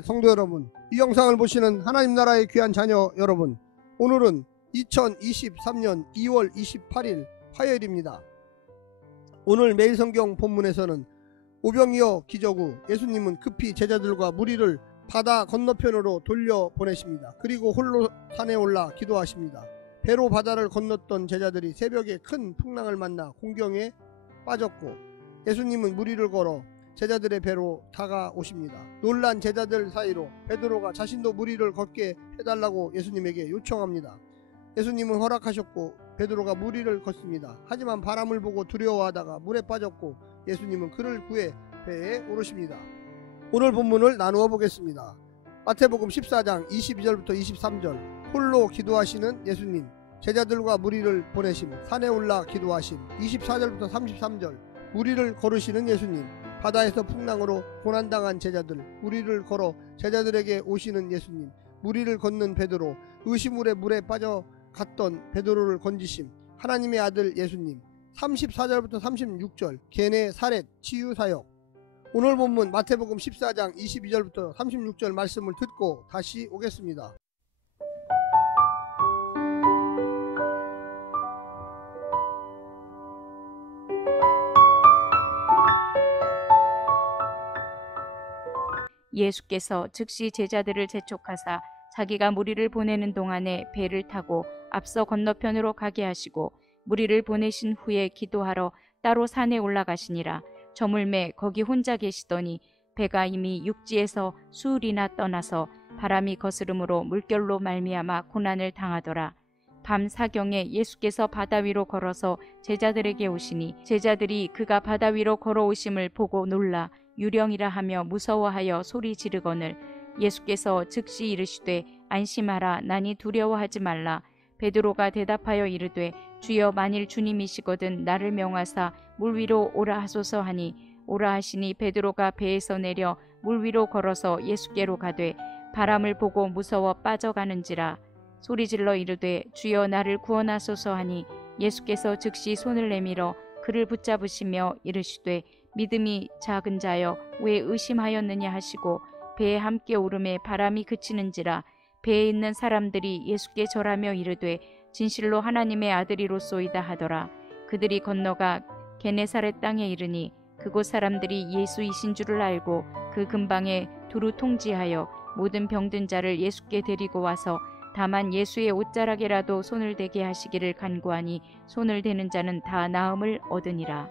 사랑하는 성도 여러분, 이 영상을 보시는 하나님 나라의 귀한 자녀 여러분, 오늘은 2023년 2월 28일 화요일입니다. 오늘 매일 성경 본문에서는 오병이어 기적 후 예수님은 급히 제자들과 무리를 바다 건너편으로 돌려보내십니다. 그리고 홀로 산에 올라 기도하십니다. 배로 바다를 건넜던 제자들이 새벽에 큰 풍랑을 만나 공경에 빠졌고, 예수님은 무리를 걸어 제자들의 배로 다가오십니다. 놀란 제자들 사이로 베드로가 자신도 무리를 걷게 해달라고 예수님에게 요청합니다. 예수님은 허락하셨고 베드로가 무리를 걷습니다. 하지만 바람을 보고 두려워하다가 물에 빠졌고, 예수님은 그를 구해 배에 오르십니다. 오늘 본문을 나누어 보겠습니다. 마태복음 14장 22절부터 23절, 홀로 기도하시는 예수님, 제자들과 무리를 보내심, 산에 올라 기도하심. 24절부터 33절, 무리를 걸으시는 예수님, 바다에서 풍랑으로 고난당한 제자들, 무리를 걸어 제자들에게 오시는 예수님, 무리를 걷는 베드로, 의심물에 물에 빠져갔던 베드로를 건지심, 하나님의 아들 예수님. 34절부터 36절, 게네사렛 치유사역. 오늘 본문 마태복음 14장 22절부터 36절 말씀을 듣고 다시 오겠습니다. 예수께서 즉시 제자들을 재촉하사 자기가 무리를 보내는 동안에 배를 타고 앞서 건너편으로 가게 하시고, 무리를 보내신 후에 기도하러 따로 산에 올라가시니라. 저물매 거기 혼자 계시더니 배가 이미 육지에서 수흘이나 떠나서 바람이 거스름으로 물결로 말미암아 고난을 당하더라. 밤 사경에 예수께서 바다 위로 걸어서 제자들에게 오시니, 제자들이 그가 바다 위로 걸어오심을 보고 놀라 유령이라 하며 무서워하여 소리 지르거늘, 예수께서 즉시 이르시되 안심하라, 나니 두려워하지 말라. 베드로가 대답하여 이르되 주여, 만일 주님이시거든 나를 명하사 물 위로 오라 하소서 하니, 오라 하시니 베드로가 배에서 내려 물 위로 걸어서 예수께로 가되 바람을 보고 무서워 빠져가는지라. 소리질러 이르되 주여, 나를 구원하소서 하니, 예수께서 즉시 손을 내밀어 그를 붙잡으시며 이르시되 믿음이 작은 자여, 왜 의심하였느냐 하시고 배에 함께 오르매 바람이 그치는지라. 배에 있는 사람들이 예수께 절하며 이르되 진실로 하나님의 아들이로소이다 하더라. 그들이 건너가 게네사렛 땅에 이르니 그곳 사람들이 예수이신 줄을 알고 그 근방에 두루 통지하여 모든 병든 자를 예수께 데리고 와서 다만 예수의 옷자락에라도 손을 대게 하시기를 간구하니, 손을 대는 자는 다 나음을 얻으니라.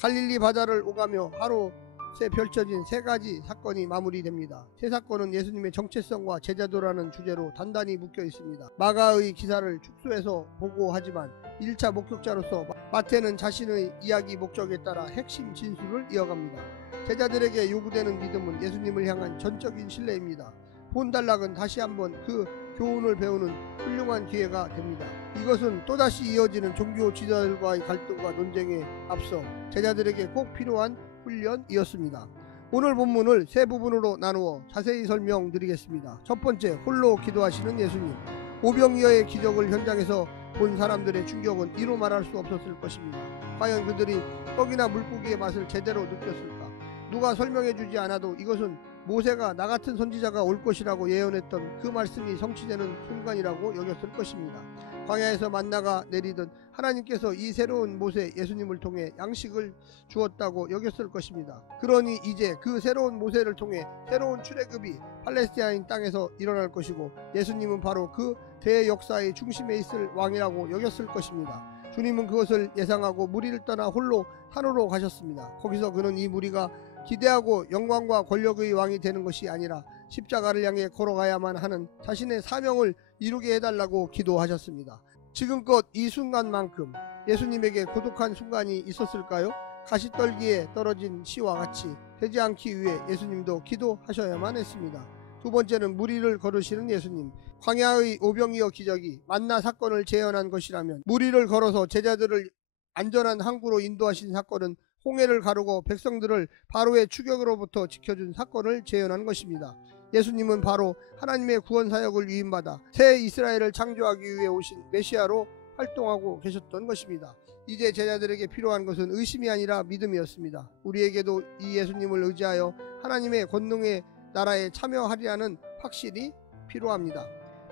갈릴리 바다를 오가며 하루새 펼쳐진 세 가지 사건이 마무리됩니다. 세 사건은 예수님의 정체성과 제자도라는 주제로 단단히 묶여 있습니다. 마가의 기사를 축소해서 보고하지만 1차 목격자로서 마태는 자신의 이야기 목적에 따라 핵심 진술을 이어갑니다. 제자들에게 요구되는 믿음은 예수님을 향한 전적인 신뢰입니다. 본단락은 다시 한번 그 교훈을 배우는 훌륭한 기회가 됩니다. 이것은 또다시 이어지는 종교 지도자들과의 갈등과 논쟁에 앞서 제자들에게 꼭 필요한 훈련이었습니다. 오늘 본문을 세 부분으로 나누어 자세히 설명드리겠습니다. 첫 번째, 홀로 기도하시는 예수님. 오병이어의 기적을 현장에서 본 사람들의 충격은 이루 말할 수 없었을 것입니다. 과연 그들이 떡이나 물고기의 맛을 제대로 느꼈을까? 누가 설명해주지 않아도 이것은 모세가 나 같은 선지자가 올 것이라고 예언했던 그 말씀이 성취되는 순간이라고 여겼을 것입니다. 광야에서 만나가 내리던 하나님께서 이 새로운 모세 예수님을 통해 양식을 주었다고 여겼을 것입니다. 그러니 이제 그 새로운 모세를 통해 새로운 출애굽이 팔레스타인 땅에서 일어날 것이고, 예수님은 바로 그 대역사의 중심에 있을 왕이라고 여겼을 것입니다. 주님은 그것을 예상하고 무리를 떠나 홀로 산으로 가셨습니다. 거기서 그는 이 무리가 기대하고 영광과 권력의 왕이 되는 것이 아니라 십자가를 향해 걸어가야만 하는 자신의 사명을 이루게 해달라고 기도하셨습니다. 지금껏 이 순간만큼 예수님에게 고독한 순간이 있었을까요? 가시떨기에 떨어진 시와 같이 되지 않기 위해 예수님도 기도하셔야만 했습니다. 두 번째는 무리를 걸으시는 예수님. 광야의 오병이어 기적이 만나 사건을 재현한 것이라면, 무리를 걸어서 제자들을 안전한 항구로 인도하신 사건은 홍해를 가르고 백성들을 바로의 추격으로부터 지켜준 사건을 재현한 것입니다. 예수님은 바로 하나님의 구원 사역을 위임받아 새 이스라엘을 창조하기 위해 오신 메시아로 활동하고 계셨던 것입니다. 이제 제자들에게 필요한 것은 의심이 아니라 믿음이었습니다. 우리에게도 이 예수님을 의지하여 하나님의 권능의 나라에 참여하리라는 확신이 필요합니다.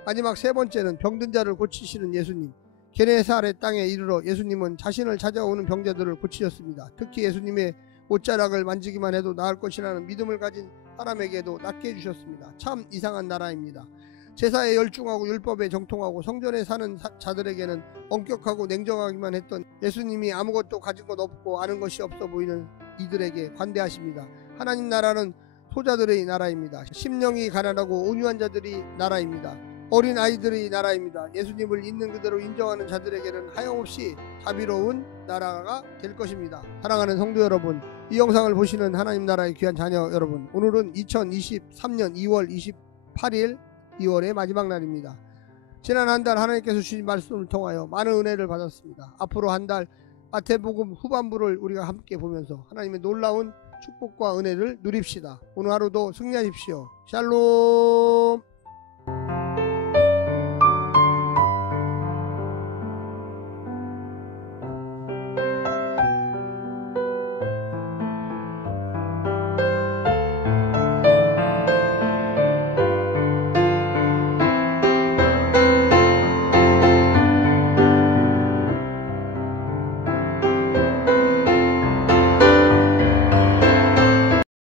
마지막 세 번째는 병든 자를 고치시는 예수님. 게네사렛 땅에 이르러 예수님은 자신을 찾아오는 병자들을 고치셨습니다. 특히 예수님의 옷자락을 만지기만 해도 나을 것이라는 믿음을 가진 사람에게도 낫게 해주셨습니다. 참 이상한 나라입니다. 제사에 열중하고 율법에 정통하고 성전에 사는 자들에게는 엄격하고 냉정하기만 했던 예수님이 아무것도 가진 것 없고 아는 것이 없어 보이는 이들에게 관대하십니다. 하나님 나라는 소자들의 나라입니다. 심령이 가난하고 온유한 자들이 나라입니다. 어린 아이들의 나라입니다. 예수님을 있는 그대로 인정하는 자들에게는 하염없이 자비로운 나라가 될 것입니다. 사랑하는 성도 여러분, 이 영상을 보시는 하나님 나라의 귀한 자녀 여러분, 오늘은 2023년 2월 28일 2월의 마지막 날입니다. 지난 한 달 하나님께서 주신 말씀을 통하여 많은 은혜를 받았습니다. 앞으로 한 달 마태복음 후반부를 우리가 함께 보면서 하나님의 놀라운 축복과 은혜를 누립시다. 오늘 하루도 승리하십시오. 샬롬.